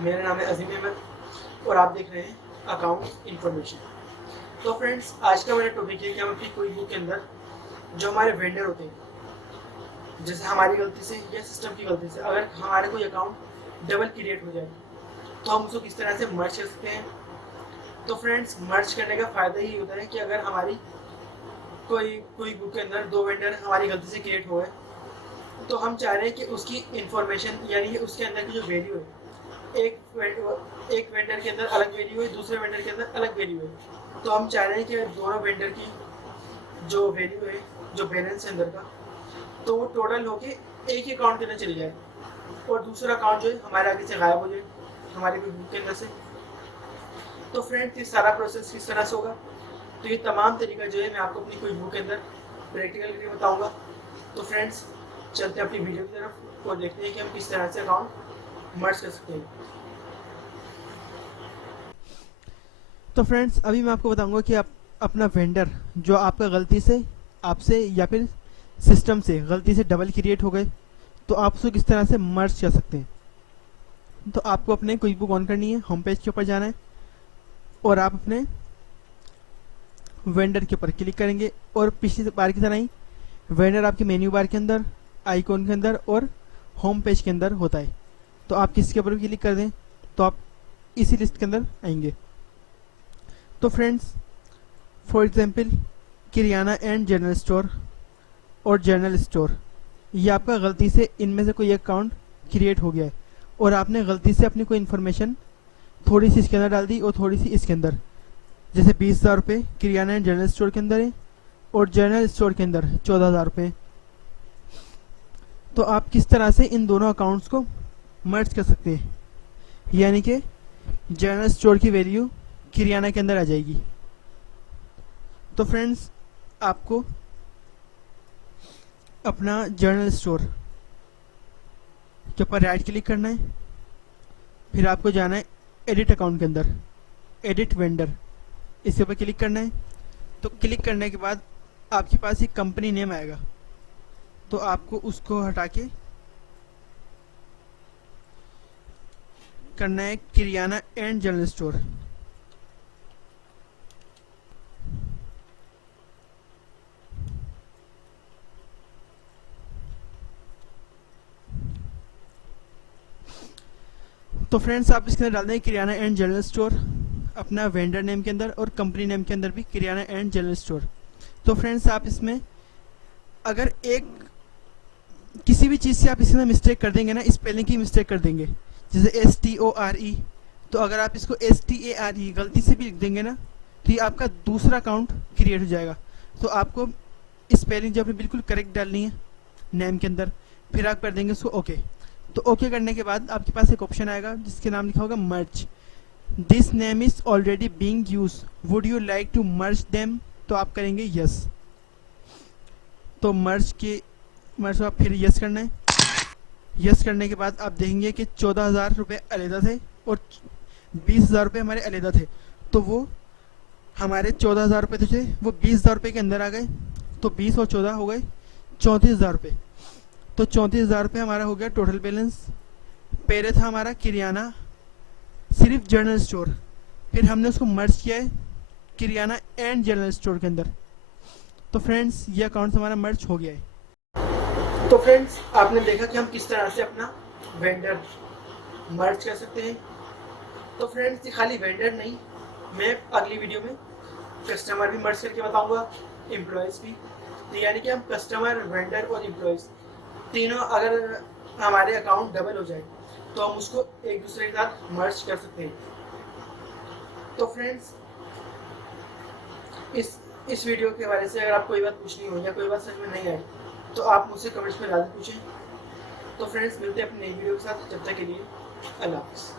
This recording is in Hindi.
मेरा नाम है अजीम अहमद और आप देख रहे हैं अकाउंट इन्फॉर्मेशन। तो फ्रेंड्स, आज का मेरा टॉपिक है कि हम अपनी कोई बुक के अंदर जो हमारे वेंडर होते हैं, जैसे हमारी गलती से या सिस्टम की गलती से अगर हमारे कोई अकाउंट डबल क्रिएट हो जाए तो हम उसको किस तरह से मर्ज कर सकते हैं। तो फ्रेंड्स, मर्ज करने का फ़ायदा ये होता है कि अगर हमारी कोई बुक के अंदर दो वेंडर हमारी गलती से क्रिएट हो गए तो हम चाह रहे हैं कि उसकी इंफॉर्मेशन यानी उसके अंदर की जो वैल्यू है एक वेंडर के अंदर अलग वैल्यू है, दूसरे वेंडर के अंदर अलग वैल्यू है। तो हम चाह रहे हैं कि दोनों वेंडर की जो वैल्यू है, जो बैलेंस है अंदर का, तो वो टोटल होके एक ही अकाउंट के अंदर चली जाए और दूसरा अकाउंट जो है हमारे आगे से गायब हो जाए हमारी कोई बुक के अंदर से। तो फ्रेंड्स, ये सारा प्रोसेस किस तरह से होगा, तो ये तमाम तरीका जो है मैं आपको अपनी कोई बुक के अंदर प्रैक्टिकल करके बताऊंगा। तो फ्रेंड्स, चलते हैं अपनी वीडियो की तरफ और देखते हैं कि हम किस तरह से अकाउंट मर्ज कर सकते हैं। तो फ्रेंड्स, अभी मैं आपको बताऊंगा कि आप अपना वेंडर जो आपका गलती से आपसे या फिर सिस्टम से गलती से डबल क्रिएट हो गए तो आप उसको किस तरह से मर्ज कर सकते हैं। तो आपको अपने क्विक बुक ऑन करनी है, होम पेज के ऊपर जाना है और आप अपने वेंडर के ऊपर क्लिक करेंगे और पिछली बार की तरह ही वेंडर आपके मेन्यू बार के अंदर, आइकॉन के अंदर और होम पेज के अंदर होता है। तो आप किसके ऊपर भी क्लिक कर दें तो आप इसी लिस्ट के अंदर आएंगे। तो friends, for example kirana and general store और जनरल स्टोर, ये आपका गलती से इनमें से कोई एक अकाउंट क्रिएट हो गया है और आपने गलती से अपनी कोई इन्फॉर्मेशन थोड़ी सी इसके अंदर डाल दी और थोड़ी सी इसके अंदर। जैसे 20,000 रुपये किरियाना एंड जनरल स्टोर के अंदर है और जनरल स्टोर के अंदर 14,000 रुपये। तो आप किस तरह से इन दोनों अकाउंट्स को मर्ज कर सकते हैं, यानी कि जनरल स्टोर की वैल्यू किरियाना के अंदर आ जाएगी। तो फ्रेंड्स, आपको अपना जनरल स्टोर के ऊपर राइट क्लिक करना है, फिर आपको जाना है एडिट अकाउंट के अंदर, एडिट वेंडर, इसके ऊपर क्लिक करना है। तो क्लिक करने के बाद आपके पास एक कंपनी नेम आएगा, तो आपको उसको हटा के करना है किरियाना एंड जनरल स्टोर। तो फ्रेंड्स, आप इसके अंदर डाल दें किरियाना एंड जनरल स्टोर अपना वेंडर नेम के अंदर और कंपनी नेम के अंदर भी किरियाना एंड जनरल स्टोर। तो फ्रेंड्स, आप इसमें अगर किसी भी चीज़ से आप इसके अंदर मिस्टेक कर देंगे ना, स्पेलिंग की मिस्टेक कर देंगे, जैसे STORE, तो अगर आप इसको STARE गलती से भी लिख देंगे ना तो ये आपका दूसरा अकाउंट क्रिएट हो जाएगा। तो आपको स्पेलिंग जो अपनी बिल्कुल करेक्ट डालनी है नेम के अंदर, फिर आप कर देंगे उसको ओके। तो ओके करने के बाद आपके पास एक ऑप्शन आएगा जिसके नाम लिखा होगा merge. This name is already being use, would you like to merge them, तो आप करेंगे यस। तो मर्ज को आप फिर यस करना है। यस करने के बाद आप देखेंगे कि 14,000 रुपये अलहदा थे और 20,000 रुपये हमारे अलहदा थे। तो वो हमारे 14,000 रुपये थे वो 20,000 रुपये के अंदर आ गए, तो 20 और 14 हो गए 34,000 रुपये। तो 34,000 रुपये हमारा हो गया टोटल बैलेंस। पहले था हमारा किरियाना सिर्फ जनरल स्टोर, फिर हमने उसको मर्ज किया है किरियाना एंड जनरल स्टोर के अंदर। तो फ्रेंड्स, ये अकाउंट हमारा मर्ज हो गया है। तो फ्रेंड्स, आपने देखा कि हम किस तरह से अपना वेंडर मर्ज कर सकते हैं। तो फ्रेंड्स, ये खाली वेंडर नहीं, मैं अगली वीडियो में कस्टमर भी मर्ज करके बताऊंगा, एम्प्लॉयज़ भी। तो यानी कि हम कस्टमर, वेंडर और एम्प्लॉयज़ तीनों अगर हमारे अकाउंट डबल हो जाए तो हम उसको एक दूसरे के साथ मर्ज कर सकते हैं। तो फ्रेंड्स, इस वीडियो के बारे से अगर आप कोई बात पूछनी हो या कोई बात समझ में नहीं आई तो आप मुझसे कमेंट्स में ज़्यादा पूछें। तो फ्रेंड्स, मिलते हैं अपनी नई वीडियो के साथ, जब तक के लिए अल्लाह हाफ़िज़।